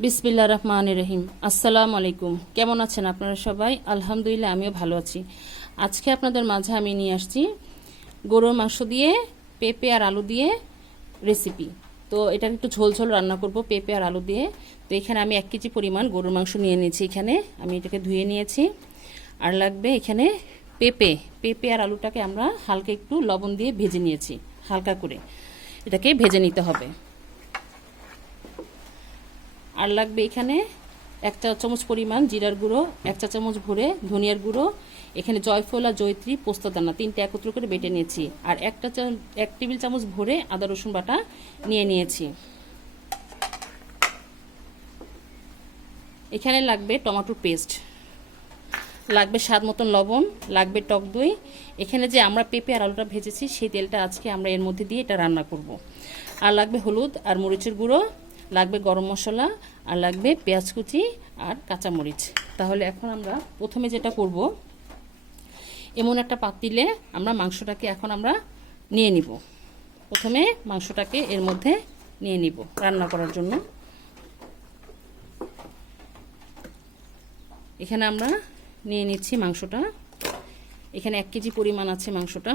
বিসমিল্লাহির রহমানির রহিম। আসসালামু আলাইকুম। কেমন আছেন আপনারা সবাই? আলহামদুলিল্লাহ, আমিও ভালো আছি। আজকে আপনাদের মাঝে আমি নিয়ে আসছি গরুর মাংস দিয়ে পেঁপে আর আলু দিয়ে রেসিপি। তো এটা একটু ঝোল ঝোল রান্না করব পেঁপে আর আলু দিয়ে। তো এখানে আমি 1 কেজি পরিমাণ গরুর মাংস নিয়ে নিয়েছি। এখানে আমি এটাকে ধুয়ে নিয়েছি। আর লাগবে এখানে পেঁপে আর আলুটাকে আমরা হালকা একটু লবণ দিয়ে ভেজে নিয়েছি, হালকা করে এটাকে ভেজে নিতে হবে। আর লাগবে এখানে 1 চা চামচ পরিমাণ জিরার গুঁড়ো, 1 চা চামচ ভরে ধনিয়ার গুঁড়ো, এখানে জয়ফল আর জয়ত্রী পোস্তদানা 3টা একত্র করে বেটে নিয়েছি। আর 1 টেবিল চামচ ভরে আদা রসুন বাটা নিয়ে নিয়েছি। এখানে লাগবে টমেটো পেস্ট, লাগবে স্বাদ মতন লবণ, লাগবে টক দই। এখানে যে আমরা পেঁপে আর আলুটা ভেজেছি সেই তেলটা আজকে আমরা এর মধ্যে দিয়ে এটা রান্না করব। আর লাগবে হলুদ আর মরিচের গুঁড়ো, লাগবে গরম মশলা, আর লাগবে পেঁয়াজ কুচি আর কাঁচামরিচ। তাহলে এখন আমরা প্রথমে যেটা করব, এমন একটা পাতিলে আমরা মাংসটাকে এখন আমরা নিয়ে নিব। প্রথমে মাংসটাকে এর মধ্যে নিয়ে নিব রান্না করার জন্য। এখানে আমরা নিয়ে নিচ্ছি মাংসটা। এখানে 1 কেজি পরিমাণ আছে মাংসটা।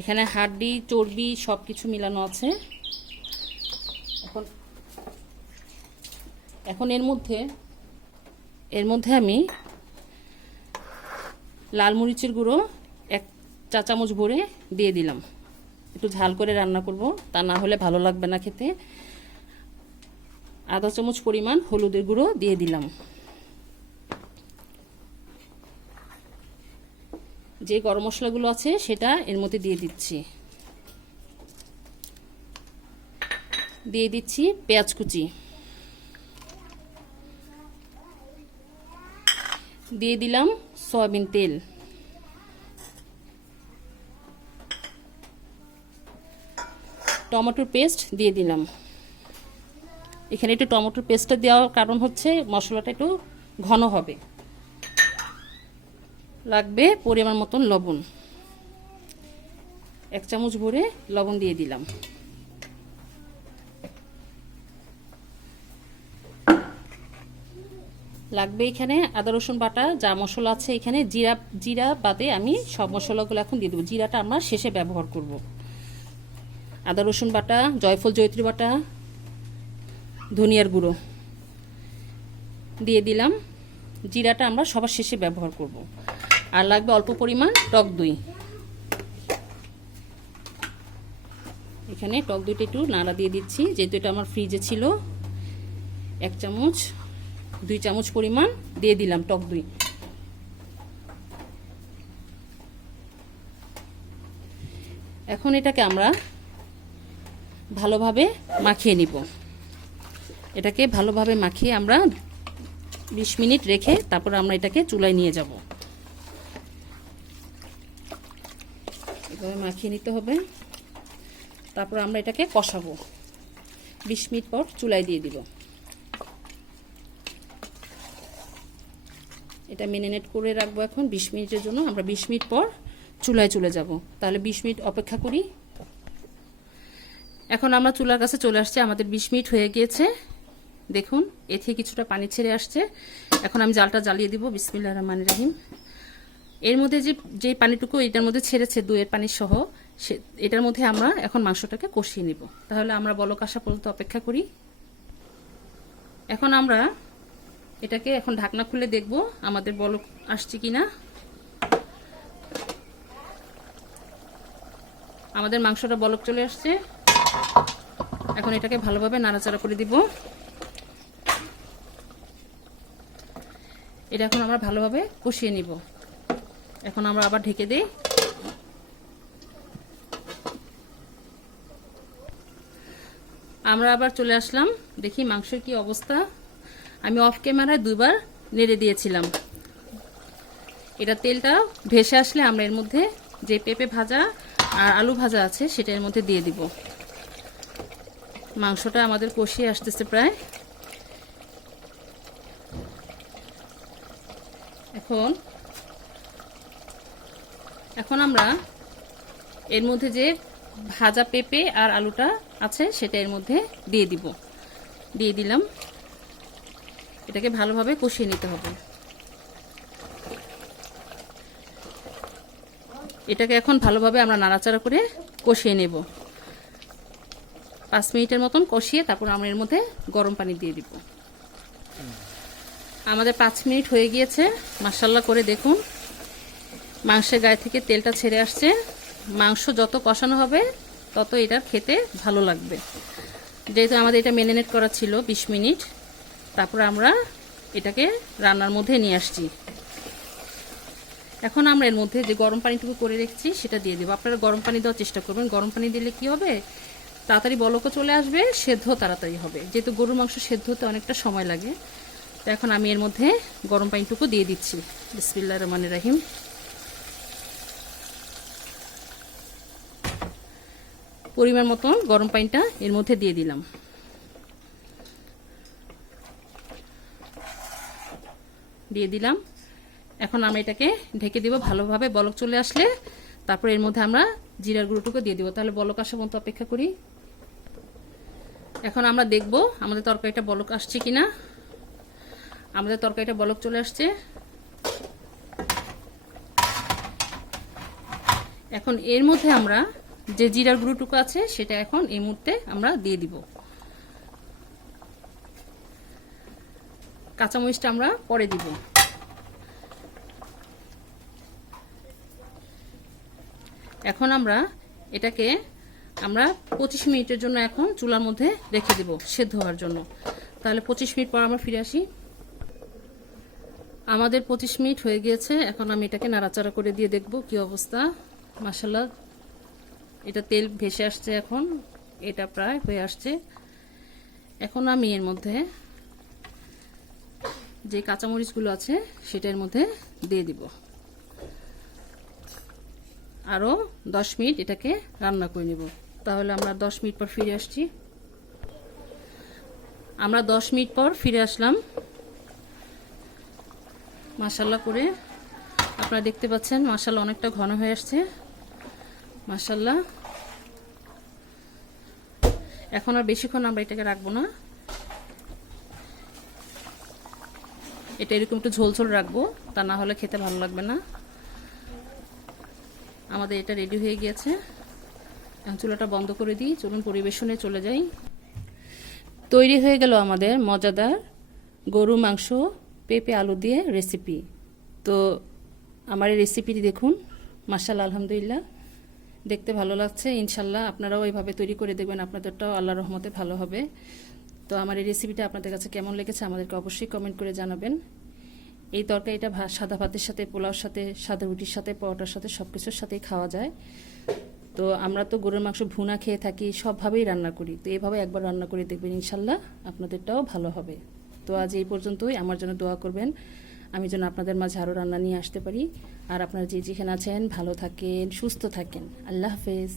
এখানে হাড্ডি চর্বি সব কিছু মিলানো আছে। এখন এর মধ্যে আমি লাল মরিচের গুঁড়ো 1 চা চামচ ভরে দিয়ে দিলাম। একটু ঝাল করে রান্না করব, তা না হলে ভালো লাগবে না খেতে। আধা চামচ পরিমাণ হলুদের গুঁড়ো দিয়ে দিলাম। যে গরম মশলাগুলো আছে সেটা এর মধ্যে দিয়ে দিচ্ছি পেঁয়াজ কুচি, দিয়ে দিলাম সয়াবিন তেল, টমেটোর পেস্ট দিয়ে দিলাম। এখানে একটু টমেটোর পেস্টটা দেওয়ার কারণ হচ্ছে মশলাটা একটু ঘন হবে। লাগবে পরিমাণ মতন লবণ, 1 চামচ ভরে লবণ দিয়ে দিলাম। লাগবে এখানে আদা রসুন বাটা, যা মশলা আছে এখানে জিরা বাদে আমি সব মশলাগুলো এখন দিয়ে দেবো। জিরাটা আমরা শেষে ব্যবহার করব। আদা রসুন বাটা, জয়ফল জয়ত্রী বাটা, ধনিয়ার গুঁড়ো দিয়ে দিলাম। জিরাটা আমরা সবার শেষে ব্যবহার করব। আর লাগবে অল্প পরিমাণ টক দই। এখানে টক দইটা একটু নাড়া দিয়ে দিচ্ছি, যেহেতু এটা আমার ফ্রিজে ছিল। 1 চামচ 2 চামচ পরিমাণ দিয়ে দিলাম টক দই। এখন এটাকে আমরা ভালোভাবে মাখিয়ে নিব। এটাকে ভালোভাবে মাখিয়ে আমরা 20 মিনিট রেখে তারপর আমরা এটাকে চুলায় নিয়ে যাব। এভাবে মাখিয়ে নিতে হবে। তারপর আমরা এটাকে কষাবো। 20 মিনিট পর চুলায় দিয়ে দিব। এটা মেরিনেট করে রাখবো এখন 20 মিনিটের জন্য। আমরা 20 মিনিট পর চুলায় চলে যাব। তাহলে 20 মিনিট অপেক্ষা করি। এখন আমরা চুলার কাছে চলে আসছি। আমাদের 20 মিনিট হয়ে গিয়েছে। দেখুন এ থেকে কিছুটা পানি ছেড়ে আসছে। এখন আমি জালটা জ্বালিয়ে দিব। বিসমিল্লাহির রহমানির রহিম। এর মধ্যে যে পানিটুকু এটার মধ্যে ছেড়েছে দইয়ের পানি সহ, এটার মধ্যে আমরা এখন মাংসটাকে কষিয়ে নিব। তাহলে আমরা বলক আসা পর্যন্ত অপেক্ষা করি। এখন আমরা এটাকে এখন ঢাকনা খুলে দেখব আমাদের বলক আসছে কিনা। আমাদের মাংসটা বলক চলে আসছে। এখন এটাকে ভালোভাবে নাড়াচাড়া করে দিব। এটা এখন আমরা ভালোভাবে কষিয়ে নিব। এখন আমরা আবার ঢেকে দিই। আমরা আবার চলে আসলাম। দেখি মাংসের কি অবস্থা। আমি অফ ক্যামেরায় 2 বার নেড়ে দিয়েছিলাম। এটা তেলটা ভেসে আসলে আমরা এর মধ্যে যে পেঁপে ভাজা আর আলু ভাজা আছে সেটা এর মধ্যে দিয়ে দিব। মাংসটা আমাদের কষিয়ে আসতেছে প্রায়। এখন আমরা এর মধ্যে যে ভাজা পেঁপে আর আলুটা আছে সেটা এর মধ্যে দিয়ে দিব। দিয়ে দিলাম। এটাকে ভালোভাবে কষিয়ে নিতে হবে। এটাকে এখন ভালোভাবে আমরা নাড়াচাড়া করে কষিয়ে নেব। 5 মিনিটের মতন কষিয়ে তারপর আমরা এর মধ্যে গরম পানি দিয়ে দিব। আমাদের 5 মিনিট হয়ে গিয়েছে। মাশাআল্লাহ করে দেখুন মাংসের গায়ে থেকে তেলটা ছেড়ে আসছে। মাংস যত কষানো হবে তত এটা খেতে ভালো লাগবে। যেহেতু আমাদের এটা ম্যারিনেট করা ছিল 20 মিনিট, তারপর আমরা এটাকে রান্নার মধ্যে নিয়ে আসছি। এখন আমরা এর মধ্যে যে গরম পানিটুকু করে রেখেছি সেটা দিয়ে দেবো। আপনারা গরম পানি দেওয়ার চেষ্টা করবেন। গরম পানি দিলে কি হবে, তাড়াতাড়ি বলকও চলে আসবে, সেদ্ধ তাড়াতাড়ি হবে। যেহেতু গরুর মাংস সেদ্ধ হতে অনেকটা সময় লাগে। তো এখন আমি এর মধ্যে গরম পানিটুকু দিয়ে দিচ্ছি। বিসমিল্লাহির রহমানির রহিম। পরিমাণ মতন গরম পানিটা এর মধ্যে দিয়ে দিলাম। এখন আমরা এটাকে ঢেকে দিব। ভালোভাবে বলক চলে আসলে তারপর এর মধ্যে আমরা জিরার গুঁড়োটুকু দিয়ে দিব। তাহলে বলক আসা পর্যন্ত অপেক্ষা করি। এখন আমরা দেখব আমাদের তরকারিটা বলক আসছে কিনা। আমাদের তরকারিটা বলক চলে আসছে। এখন এর মধ্যে আমরা যে জিরার গুঁড়োটুকু আছে সেটা এখন এই মুহূর্তে আমরা দিয়ে দিব। কাঁচামরিচটা আমরা পরে দিব। এখন আমরা এটাকে 25 মিনিটের জন্য এখন চুলার মধ্যে রেখে দেব সেদ্ধ হওয়ার জন্য। তাহলে 25 মিনিট পর আমরা ফিরে আসি। আমাদের 25 মিনিট হয়ে গিয়েছে। এখন আমি এটাকে নাড়াচাড়া করে দিয়ে দেখব কি অবস্থা। মাশাআল্লাহ এটা তেল ভেসে আসছে। এখন এটা প্রায় হয়ে আসছে। এখন আমি এর মধ্যে যে কাঁচামরিচগুলো আছে সেটার মধ্যে দিয়ে দিব। আরও 10 মিনিট এটাকে রান্না করে নেব। তাহলে আমরা 10 মিনিট পর ফিরে আসছি। আমরা 10 মিনিট পর ফিরে আসলাম। মাশাআল্লাহ করে আপনারা দেখতে পাচ্ছেন মাশাআল্লাহ অনেকটা ঘন হয়ে আসছে। মাশাআল্লাহ এখন আর বেশিক্ষণ আমরা এটাকে রাখবো না। এটা এরকম একটু ঝোল ঝোল রাখবো, তা না হলে খেতে ভালো লাগবে না। আমাদের এটা রেডি হয়ে গিয়েছে। এখন চুলাটা বন্ধ করে দিই। চলুন পরিবেশনে চলে যাই। তৈরি হয়ে গেল আমাদের মজাদার গরু মাংস পেঁপে আলু দিয়ে রেসিপি। তো আমার এই রেসিপিটি দেখুন। মাশাআল্লাহ আলহামদুলিল্লাহ দেখতে ভালো লাগছে। ইনশাল্লাহ আপনারাও এইভাবে তৈরি করে দেখবেন, আপনাদেরটাও আল্লাহর রহমতে ভালো হবে। তো আমার এই রেসিপিটা আপনাদের কাছে কেমন লেগেছে আমাদেরকে অবশ্যই কমেন্ট করে জানাবেন। এই তরকারিটা সাদা ভাতের সাথে, পোলাওর সাথে, সাদা রুটির সাথে, পরোটার সাথে সব কিছুর সাথেই খাওয়া যায়। তো আমরা তো গরুর মাংস ভুনা খেয়ে থাকি, সবভাবেই রান্না করি। তো এইভাবে একবার রান্না করে দেখবেন, ইনশাল্লাহ আপনাদেরটাও ভালো হবে। তো আজ এই পর্যন্তই। আমার জন্য দোয়া করবেন আমি যেন আপনাদের মাঝে আরও রান্না নিয়ে আসতে পারি। আর আপনারা যেখানে আছেন ভালো থাকেন, সুস্থ থাকেন। আল্লাহ হাফেজ।